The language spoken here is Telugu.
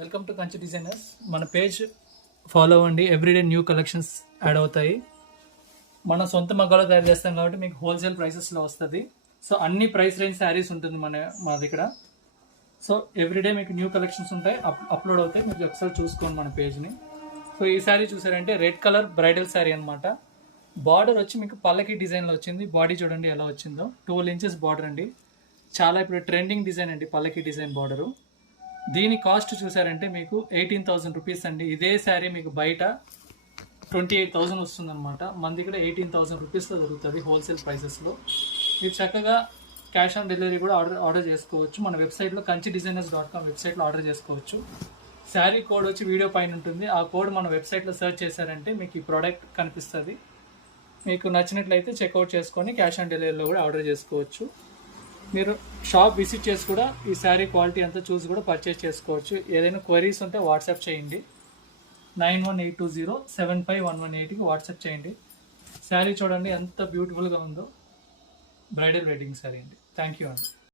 Welcome to Kanchi designers. మన పేజ్ ఫాలో అవ్వండి, ఎవ్రీడే న్యూ కలెక్షన్స్ యాడ్ అవుతాయి. మన సొంత మగ్గాలో తయారు చేస్తాం కాబట్టి మీకు హోల్సేల్ ప్రైసెస్లో వస్తుంది. సో అన్ని ప్రైస్ రేంజ్ శారీస్ ఉంటుంది మన దగ్గర. సో ఎవ్రీడే మీకు న్యూ కలెక్షన్స్ ఉంటాయి, అప్లోడ్ అవుతాయి. మీరు ఒకసారి చూసుకోండి మన పేజ్ని. సో ఈ శారీ చూసారంటే రెడ్ కలర్ బ్రైడల్ శారీ అనమాట. బార్డర్ వచ్చి మీకు పల్లకి డిజైన్లో వచ్చింది. బాడీ చూడండి ఎలా వచ్చిందో, 12 ఇంచెస్ బార్డర్ అండి. చాలా ఇప్పుడు ట్రెండింగ్ డిజైన్ అండి పల్లకి డిజైన్ బార్డరు. దీని కాస్ట్ చూసారంటే మీకు 18,000 రూపీస్ అండి. ఇదే శారీ మీకు బయట 28,000 వస్తుంది అనమాట. మన దగ్గర 18,000 రూపీస్లో దొరుకుతుంది హోల్సేల్ ప్రైసెస్లో. మీరు చక్కగా క్యాష్ ఆన్ డెలివరీ కూడా ఆర్డర్ చేసుకోవచ్చు. మన వెబ్సైట్లో kanchidesigners.com వెబ్సైట్లో ఆర్డర్ చేసుకోవచ్చు. శారీ కోడ్ వచ్చి వీడియో పైన ఉంటుంది. ఆ కోడ్ మన వెబ్సైట్లో సెర్చ్ చేశారంటే మీకు ఈ ప్రోడక్ట్ కనిపిస్తుంది. మీకు నచ్చినట్లయితే చెక్అవుట్ చేసుకొని క్యాష్ ఆన్ డెలివరీలో కూడా ఆర్డర్ చేసుకోవచ్చు. మీరు షాప్ విజిట్ చేసి కూడా ఈ శారీ క్వాలిటీ అంతా చూసి కూడా పర్చేస్ చేసుకోవచ్చు. ఏదైనా క్వరీస్ ఉంటే వాట్సాప్ చేయండి. 9182075118కి వాట్సాప్ చేయండి. శారీ చూడండి ఎంత బ్యూటిఫుల్గా ఉందో. బ్రైడల్ వెడ్డింగ్ శారీ అండి. థ్యాంక్ యూ అండి.